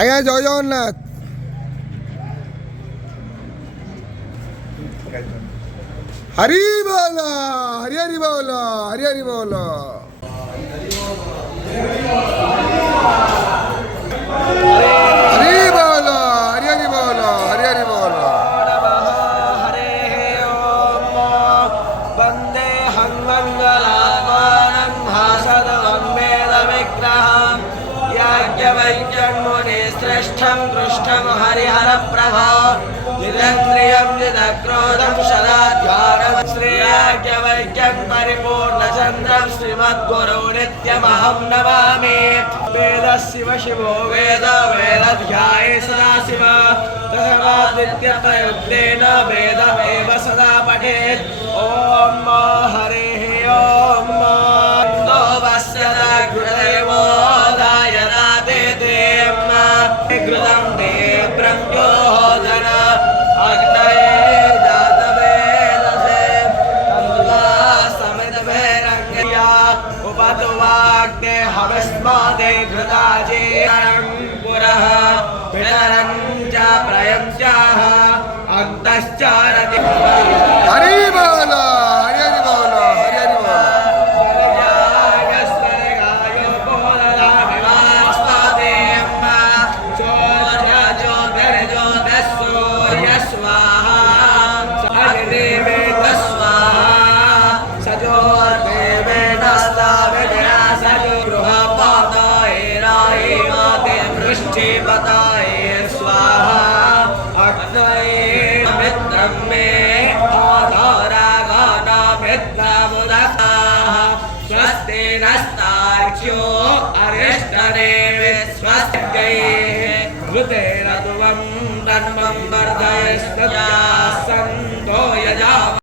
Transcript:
आया जय जगन्नाथ हरि बोलो हरि हरि बोलो हरि हरि बोलो हरि बोलो हरि हरि बोलो हरि हरि बोलो वंदे हंगंगलात्मानं भासदं वेद विग्रहं याज्ञवल्क्यं मुनिश्रेष्ठं दृष्टं हरिहरप्रभा निरन्द्रियं निरक्रोधं सदाध्यानं श्रीयाज्ञवल्क्यं परिपूर्णचन्द्रं श्रीमद्गुरो नित्यमहं नमामि वेदशिव शिवो वेद वेदध्याये सदाशिव तस्माद्नित्यप्रयुक्तेन वेदमेव सदा पठेत् ॐ हरिः ॐ नो वस्यदेवो घृतं ते ब्रह्मोदन अग्नये जातवेदसे तन्वा समितभैरङ्गया उपतुवाग्ने हविस्मादे घृताजेरं पुरः पितरं च प्रयं च अन्तश्चारति हरि बोलो हरि हरि बोलो हरि हरि बोलो बताए स्वाहा अग्नये मित्रं मे आधारागानामित्रमुदकाः स्वस्ति नस्तार्क्ष्यो अरिष्टनेमि स्वस्ति घृतेन तुवं तन्वं वर्धयस्तस्या सन्तो यजा